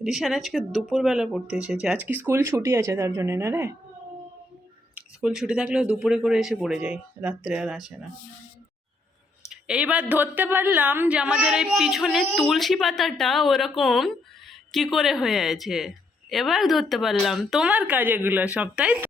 রিশান আজকে দুপুরবেলা পড়তে এসেছে, আজকে স্কুল ছুটি আছে তার জন্যে না রে। স্কুল ছুটি থাকলেও দুপুরে করে এসে পড়ে যায়, রাত্রে আর আসে না। এইবার ধরতে পারলাম যে আমাদের এই পিছনে তুলসী পাতাটা ওরকম কি করে হয়ে আছে, এবার ধরতে পারলাম তোমার কাজ এগুলো সব, তাই তো?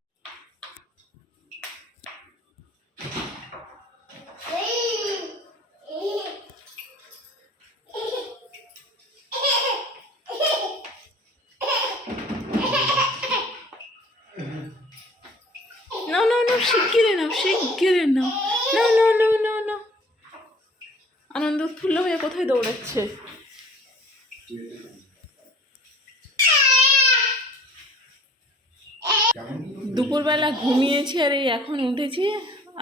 No, no, no, শিগগিরি নাও, শিগগিরি নাও। No, no, no, no, no. আনন্দ উৎফুল্ল হয়ে কোথায় দৌড়াচ্ছে। দুপুরবেলা ঘুমিয়েছি আর এই এখন উঠেছি,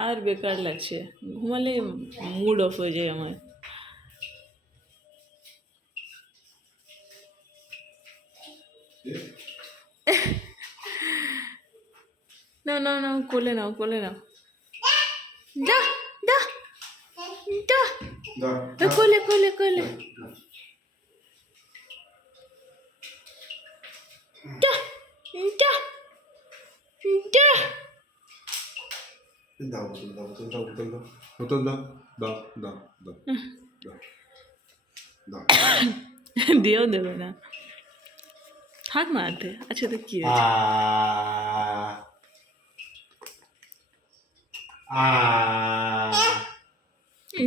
আর বেকার লাগছে। ঘুমালে মুড অফ হয়ে যায় আমার। না না না, কোলে নাও, কোলে নাও। দা দা দা, কোলে কোলে কোলে। দা দা দা। দাও বোতল দাও, বোতল দাও, দাও দাও দাও দাও। দিয়েও দেবে না, থাক মারতে। আচ্ছা তো কি হয়েছে?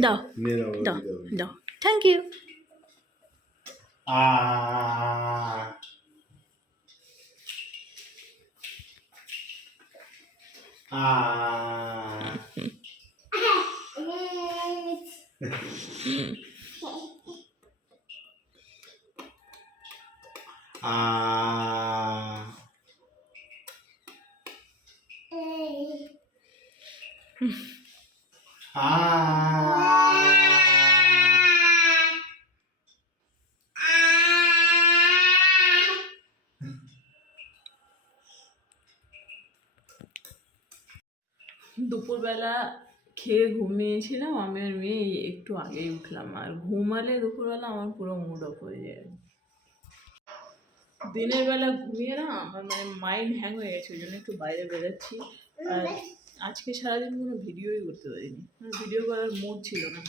দাও দাও দাও, থ্যাংক ইউ। দুপুরবেলা খেয়ে ঘুমিয়েছিলাম আমি আর মেয়ে, একটু আগেই উঠলাম। আর ঘুমালে দুপুরবেলা আমার পুরো মুড অফ হয়ে যায়। দিনের বেলা ঘুমিয়ে না আমার মানে মাইন্ড হ্যাং হয়ে গেছে, ওই জন্য একটু বাইরে বেরোচ্ছি। আর আজকে সারাদিন কোনো ভিডিওই করতে পারিনি, ভিডিও করার মুড ছিল না।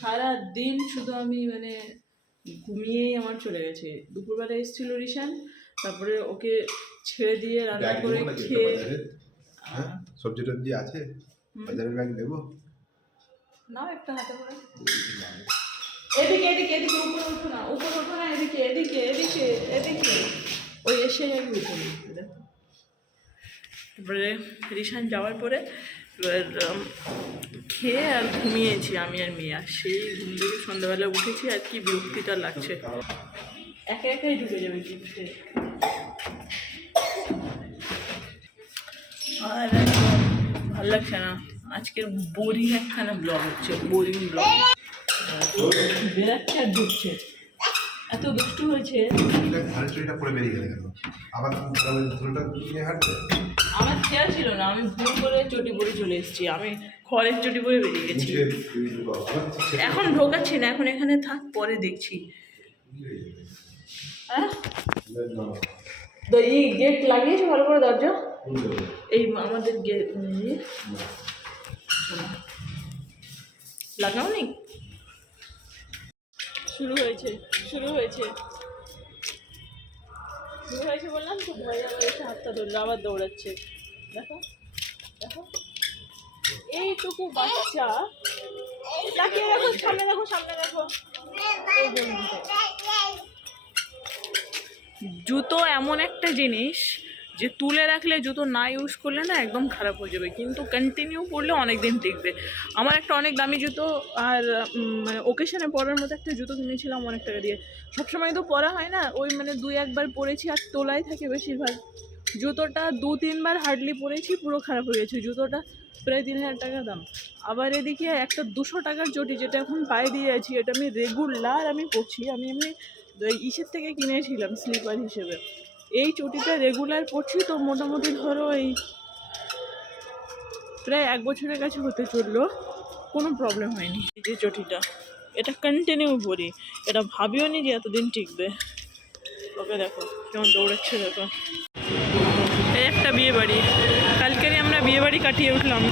সারাদিন শুধু আমি মানে ঘুমিয়েই আমার চলে গেছে। দুপুরবেলা এসেছিল রিশান, তারপরে ওকে ছেড়ে দিয়ে রান্না করে খেয়ে। সবজি টবজি আছে, বাজারের ব্যাগ দেবো? নাও একটা হাতে করে। এদিকে এদিকে এদিকে, উপরে উঠো না, উপরে উঠো না, এদিকে এদিকে এদিকে এদিকে। ওই এসে যাবি উপরে। তারপরে রিশান যাওয়ার পরে এবার খেয়ে আর ঘুমিয়েছি আমি আর মেয়ে। আর সেই ঘুম থেকে সন্ধ্যাবেলা উঠেছি, আর কি বিরক্তিটা লাগছে। একা একাই ঢুকে যাবে জিনিসে। আর ভালো লাগছে না। আজকের বোরিং একখানা ব্লগ হচ্ছে, বোরিং ব্লগ। বেড়াচ্ছে আর ঢুকছে, এত দুষ্টু হয়েছে। আমার খেয়াল ছিল না, আমি ভুল করে চটি পরে চলে এসেছি। আমি খড়ের চটি পরে বেরিয়ে গেছি। এখন ঢোকাচ্ছি না, এখন এখানে থাক, পরে দেখছি। হ্যাঁ, এই গেট লাগিয়েছি ভালো করে, দরজা এই আমাদের গেট লাগাও নি। শুরু হয়েছে শুরু হয়েছে শুরু হয়েছে বললাম তো, ভয় আবার এসে হাতটা ধরলো, আবার দৌড়াচ্ছে। দেখো দেখো, এইটুকু বাচ্চা। তাকিয়ে দেখো, সামনে দেখো, সামনে দেখো। জুতো এমন একটা জিনিস যে তুলে রাখলে, জুতো না ইউজ করলে না একদম খারাপ হয়ে যাবে, কিন্তু কন্টিনিউ পরলে অনেক দিন টিকবে। আমার একটা অনেক দামি জুতো, আর মানে ওকেশনে পরার মতো একটা জুতো কিনেছিলাম অনেক টাকা দিয়ে। সবসময় তো পরা হয় না, ওই মানে 2-1 বার পরেছি, আর তোলাই থাকে বেশিরভাগ। জুতোটা 2-3 বার হার্ডলি পরেছি, পুরো খারাপ হয়ে গেছে। জুতোটা প্রায় 3000 টাকা দাম। আবার এদিকে একটা 200 টাকার চটি, যেটা এখন পায়ে দিয়ে আছি, এটা আমি রেগুলার আমি পরছি। আমি এমনি ইসের থেকে কিনেছিলাম স্লিপার হিসেবে। এই চটিটা রেগুলার পরছি, তো মোটামুটি ধরো এই প্রায় 1 বছরের কাছে হতে চললো, কোনো প্রবলেম হয়নি। এই যে চটিটা, এটা কন্টিনিউ পরি, এটা ভাবিও নি যে এতদিন টিকবে। ওকে দেখো কেমন দৌড়াচ্ছে দেখো। এই একটা বিয়ে বাড়ি, কালকেরই আমরা বিয়ে বাড়ি কাটিয়ে উঠলাম।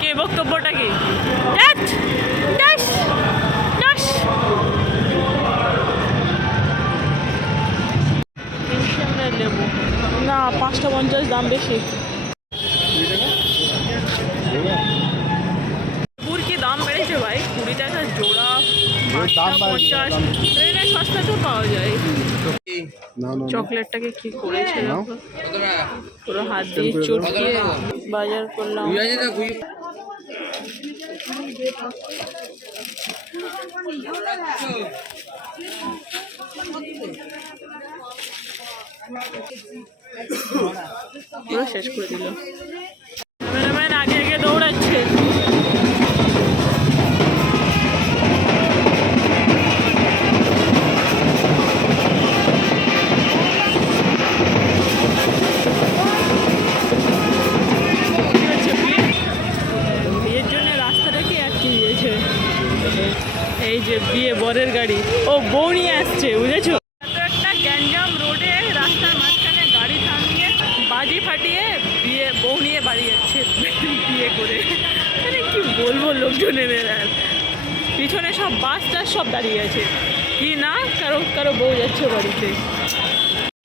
কে বক্তব্যটা কি? আমরা নেবো না, 5.50 দাম বেশি। লেবুর কি দাম বেড়েছে ভাই, 20 টাকা জোড়া, 5.50। ট্রেনে সস্তা তো পাওয়া যায়। চকলেটটাকে কি করেছে দেখো, পুরো হাত দিয়ে চটকিয়ে বাজার করলাম। পুরো শেষ করে দিল। ক্যামেরাম্যান আগে আগে দৌড়াচ্ছে। বিয়ের জন্য রাস্তাটাকে আটকে দিয়েছে। এই যে বিয়ে বরের গাড়ি, ও বউ নিয়ে আসছে, বুঝেছো? এত একটা গ্যাঞ্জাম রোডে, রাস্তার মাঝখানে গাড়ি থামিয়ে বাজি ফাটিয়ে বিয়ে বউ নিয়ে বাড়ি যাচ্ছে বিয়ে করে। মানে কি বলবো লোকজনের, আর পিছনে সব বাস টাস সব দাঁড়িয়ে আছে, কি না কারো কারো বউ যাচ্ছে বাড়িতে।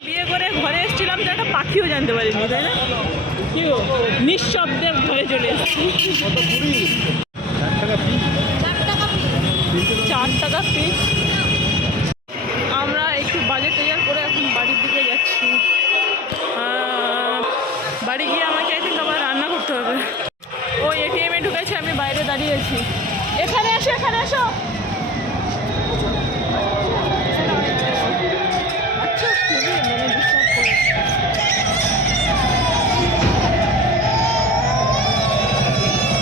বিয়ে করে ঘরে এসেছিলাম তো একটা পাখিও জানতে পারিনি, তাই না? কি নিঃশব্দে ঘরে চলে এসেছি। 4 টাকা পিস। আমরা একটু বাজেট তৈরি করে এখন বাড়ির দিকে যাচ্ছি। বাড়ি গিয়ে আমাকে আই থিঙ্ক আবার রান্না করতে হবে। ও এটিএমে ঢুকেছে, আমি বাইরে দাঁড়িয়ে আছি। এখানে এসো, এখানে এসো। আচ্ছা, খুবই মানে ডিস্টার্ব করে।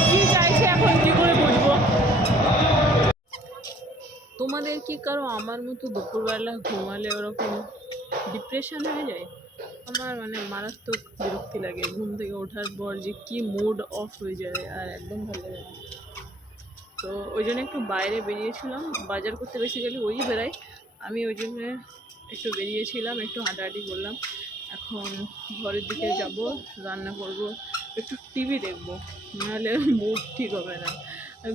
কি চাইছে এখন, কি করে বুঝবো? তোমাদের কি কারো আমার মতো দুপুরবেলা ঘুমালে ওরকম ডিপ্রেশন হয়ে যায়? আমার মানে মারাত্মক বিরক্তি লাগে, ঘুম থেকে ওঠার পর যে কি মুড অফ হয়ে যায়, আর একদম ভালো লাগে না। তো ওই জন্য একটু বাইরে বেরিয়েছিলাম, বাজার করতে বেসিক্যালি ওই বেরাই। আমি ওই জন্য একটু বেরিয়েছিলাম, একটু হাঁটাহাঁটি করলাম। এখন ঘরের দিকে যাব, রান্না করব, একটু টিভি দেখবো, নাহলে মুড ঠিক হবে না।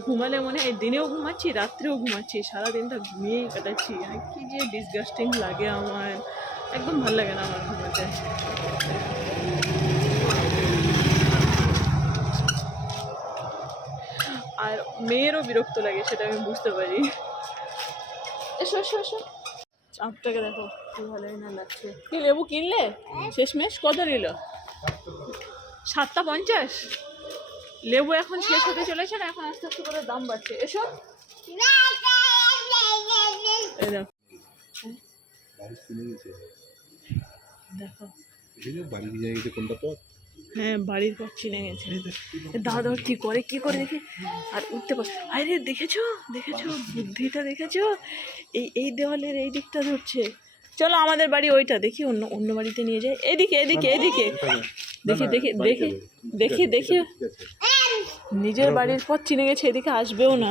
ঘুমালে মনে হয় দিনেও ঘুমাচ্ছি, রাত্রেও ঘুমাচ্ছি, সারাদিনটা ঘুমিয়েই কাটাচ্ছি। কি যে ডিসগাস্টিং লাগে আমার, একদম ভালো লাগে না আমার ঘুমাতে। আর মেয়েরও বিরক্ত লাগে, সেটা আমি বুঝতে পারি। এসো এসো এসো। চাপটাকে দেখো কি ভালোই না লাগছে। কি লেবু কিনলে শেষমেশ? কত নিল? 7.50। লেবু এখন শেষ হতে চলেছে না, এখন আস্তে আস্তে করে দাম বাড়ছে। এসো এই দেখো, দেখো হ্যাঁ বাড়ির পথ চিনে গেছে। দাদা কি করে কি করে দেখে, আর উঠতে পার। আরে দেখেছো দেখেছো বুদ্ধিটা দেখেছো? এই দেওয়ালের এই দিকটা ধরছে। চলো আমাদের বাড়ি ওইটা দেখি, অন্য অন্য বাড়িতে নিয়ে যাই। এদিকে এদিকে এদিকে দেখি দেখি দেখি দেখি দেখি, নিজের বাড়ির পথ চিনে গেছে, এদিকে আসবেও না।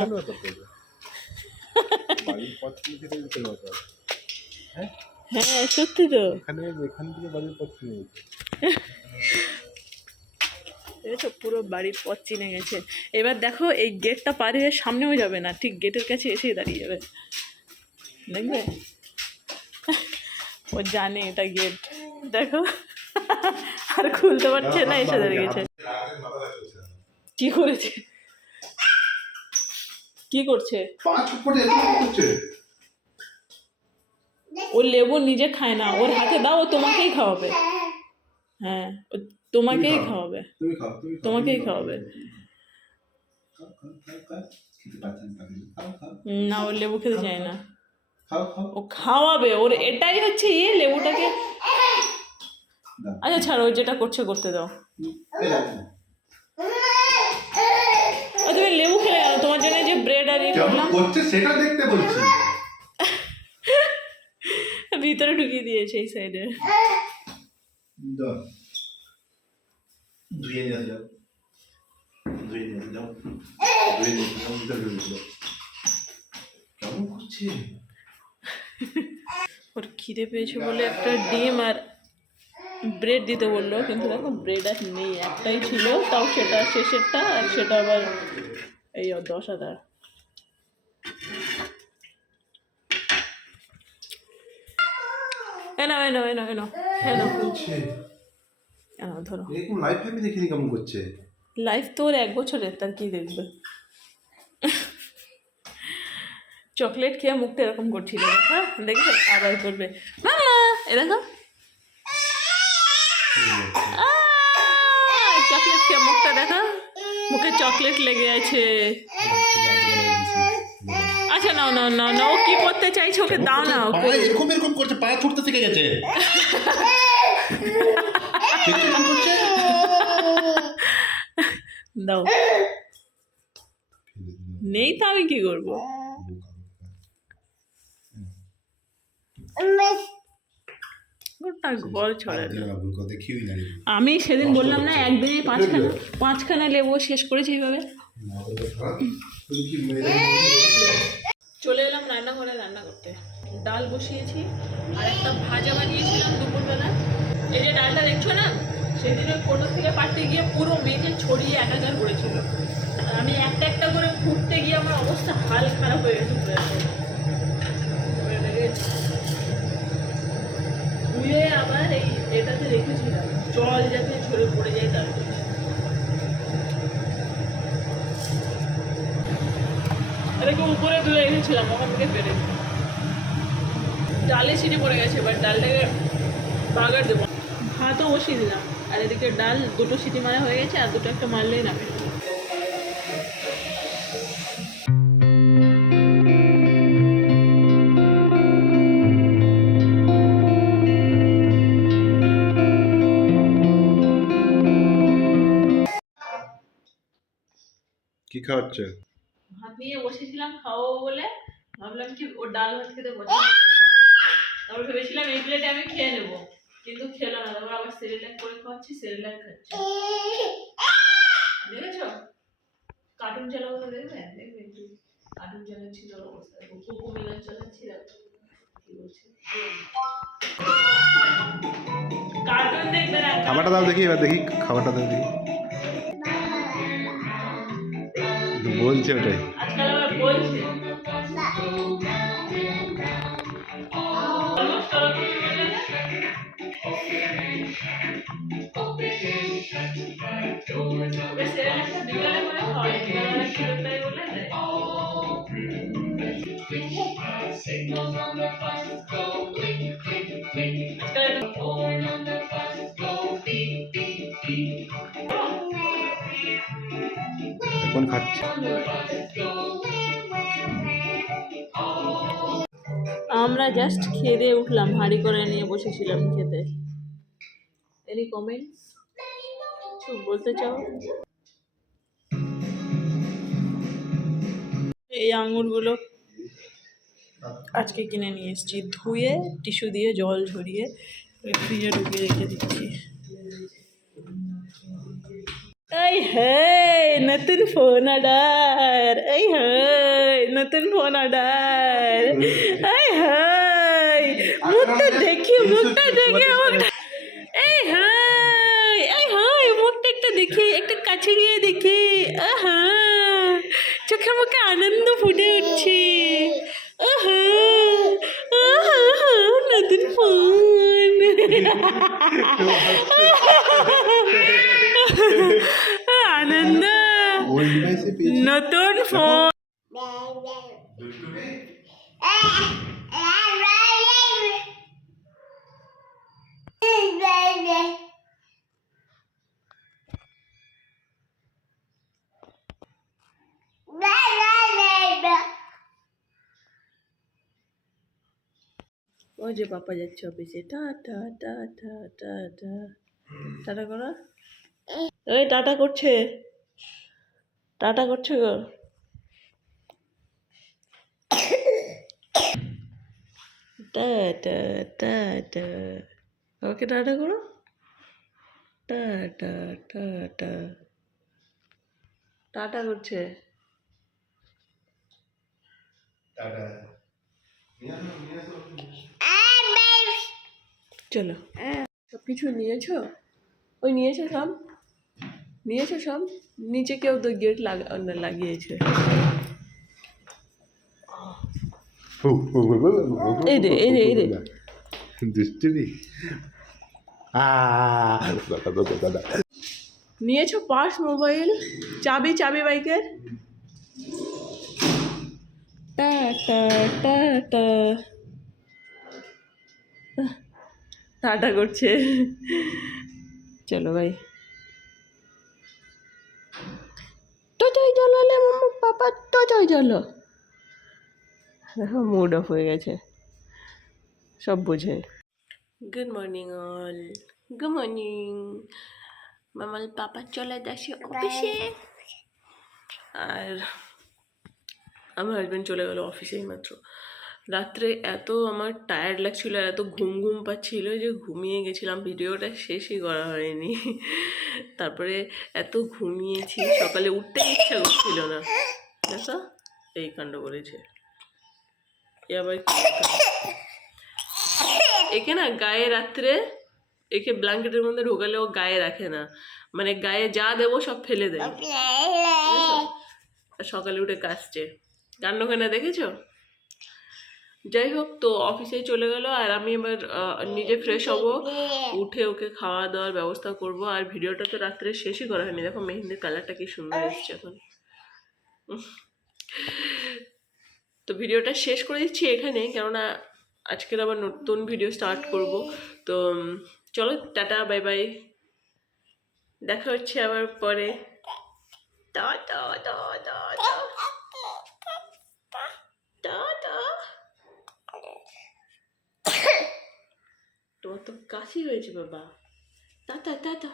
হ্যাঁ সত্যি তো, দেখেছো পুরো বাড়ির পথ চিনে গেছে। এবার দেখো এই গেটটা পার হয়ে সামনেও যাবে না, ঠিক গেটের কাছে এসেই দাঁড়িয়ে যাবে, দেখবে? ও জানে এটা গেট, দেখো আর খুলতে পারছে না, এসে দাঁড়িয়ে গেছে। কি করেছে, কি করছে? ও লেবু নিজে খায় না, ওর হাতে দাও, ও তোমাকেই খাওয়াবে। হ্যাঁ ও তোমাকেই খাওয়াবে, তোমাকেই খাওয়াবে। না ওর লেবু খেতে চায় না, ও খাওয়াবে, ওর এটাই হচ্ছে ইয়ে লেবুটাকে। আচ্ছা ছাড়ো, যেটা করছে করতে দাও। তুমি লেবু খেলে গেল, তোমার জন্য যে ব্রেড আর সেটা দেখতে বলছি। ভিতরে ঢুকিয়ে দিয়েছে এই সাইডে। ওর খিদে পেয়েছে বলে একটা ডিম আর ব্রেড দিতে বললো, কিন্তু দেখো ব্রেড আর নেই, একটাই ছিল, তাও সেটা শেষেরটা, আর সেটা আবার এই 10 আনা। এনো এনো এনো এনো এনো করছে এনো ধরো। এরকম লাইফ আমি দেখিনি কেমন করছে। লাইফ তোর 1 বছরের, তার কি দেখবে। চকলেট খেয়ে মুখটা এরকম করছিল, দেখা দেখবে আবার করবে মামা, এ দেখো চকলেট খেয়ে মুখটা দেখা, মুখে চকলেট লেগে আছে। আচ্ছা নাও নাও নাও নাও, ও কি করতে চাইছে ওকে দাও না, ওকে এরকম এরকম করছে, পা ছুটতে শিখে গেছে। এরকম করছে। দাও। নেই তো আমি কি করবো। গোটা ঘর ছড়ায়। ভুল কথা খেয়েই না রে। আমি সেদিন বললাম না একদিনে পাঁচখানা লেবু শেষ করেছি এইভাবে। চলে এলাম রান্নাঘরে রান্না করতে। ডাল বসিয়েছি আর একটা ভাজা বানিয়েছিলাম দুপুরবেলা। এই যে ডালটা দেখছো না, সেদিন ওই কোটো থেকে পাঠতে গিয়ে পুরো মেঘে ছড়িয়ে একাকার করেছিল। আর আমি একটা একটা করে ফুটতে গিয়ে আমার অবস্থা হাল খারাপ হয়ে গেছে। ধুয়ে আবার এই এটাতে রেখেছিলাম, জল যাতে ঝরে পড়ে যায় তার জন্য। এটাকে উপরে তুলে রেখেছিলাম, ওখান থেকে ফেলে ডালে সিটি পড়ে গেছে, এবার ডালটাকে বাগার দেবো। ভাতও বসিয়ে দিলাম, আর এদিকে ডাল 2টো সিটি মারা হয়ে গেছে, আর 2টো একটা মারলেই নামে। কি খাওয়াচ্ছে? ভাত নিয়ে বসেছিলাম খাওয়াবো বলে, ভাবলাম কি ও ডাল ভাত খেতে বসে, তারপর ভেবেছিলাম এই প্লেটে আমি খেয়ে নেবো, কিন্তু খেলো না। তারপর আবার সেরেলাক করে খাওয়াচ্ছি, সেরেলাক খাচ্ছে। দেখেছো কার্টুন চালাবো তো, দেখবে দেখবে একটু কার্টুন চালাচ্ছিল অবস্থা, কুকু মিলন চালাচ্ছিল, কি বলছে কার্টুন দেখবে না। খাবারটা দাও দেখি, এবার দেখি খাবারটা দাও দেখি। বলছে ওটাই। আজকাল আবার বলছে বিকালে করে হয়, বিকালে খিরটাই বলে দেয়। এখন খাচ্ছি। আমরা জাস্ট খেয়ে দিয়ে উঠলাম, হাঁড়ি করে নিয়ে বসেছিলাম খেতে। এনি কমেন্টস, কিছু বলতে চাও? এই আঙুরগুলো আজকে কিনে নিয়ে এসেছি, ধুয়ে টিস্যু দিয়ে জল ঝরিয়ে ফ্রিজে ঢুকিয়ে রেখে দিচ্ছি। এই হ্যাঁ নতুন ফোন অর্ডার, এই হ্যাঁ নতুন ফোন অর্ডার, এই হ্যাঁ মুখটা দেখি, মুখটা দেখি, মুখটা এই হ্যাঁ, এই হ্যাঁ মুখটা একটু দেখি, একটু কাছে গিয়ে দেখি। আহা চোখে মুখে আনন্দ ফুটে উঠছে। আহা আহা নতুন ফোন। আনন্দ, নতুন ফোন। ওই যে পাপা যাচ্ছে অফিসে, টাটা টাটা টাটা, টাটা করো। ওই টাটা করছে, টাটা করছে গো। টাটা টাটা, ওকে টাটা করো, টাটা টাটা, টাটা করছে। টাটা। চলো, সব কিছু নিয়েছো? ওই নিয়েছো সব? নিয়েছো সব? নিচে কেউ তো গেট লাগিয়েছে। এই রে, এই রে, এই রে। দুষ্টুমি। নিয়েছো পার্স, মোবাইল, চাবি, চাবি বাইকের? টা টা টা টা। টাটা করছে। চলো ভাই। তো যাই জ্বালালে মাম্মা পাপা, তো যাই জ্বালো। দেখো মুড অফ হয়ে গেছে, সব বোঝে। Good morning all, good morning. মামাল পাপা চলে যাচ্ছে অফিসে, আর আমার হাজব্যান্ড চলে গেল অফিসেই মাত্র। রাত্রে এত আমার টায়ার্ড লাগছিল আর এত ঘুম ঘুম পাচ্ছিল যে ঘুমিয়ে গেছিলাম, ভিডিওটা শেষই করা হয়নি। তারপরে এত ঘুমিয়েছি, সকালে উঠতে ইচ্ছা করছিল না। দেখো এই কাণ্ড করেছে। এ আবার একে না গায়ে রাত্রে একে ব্ল্যাঙ্কেটের মধ্যে ঢোকালে ও গায়ে রাখে না, মানে গায়ে যা দেবো সব ফেলে দেয়। আর সকালে উঠে কাশছে, কাণ্ডখানা দেখেছো? যাই হোক, তো অফিসে চলে গেল আর আমি এবার নিজে ফ্রেশ হব, উঠে ওকে খাওয়া দাওয়ার ব্যবস্থা করব। আর ভিডিওটা তো রাত্রে শেষই করা হয়নি। দেখো মেহেন্দির কালারটা কি সুন্দর এসছে এখন। তো ভিডিওটা শেষ করে দিচ্ছি এখানে, কেননা আজকের আবার নতুন ভিডিও স্টার্ট করব। তো চলো, টাটা, বাই বাই, দেখা হচ্ছে আবার পরে। Tata tata tata. তোমার তো কাশি হয়েছে বাবা। Tata tata.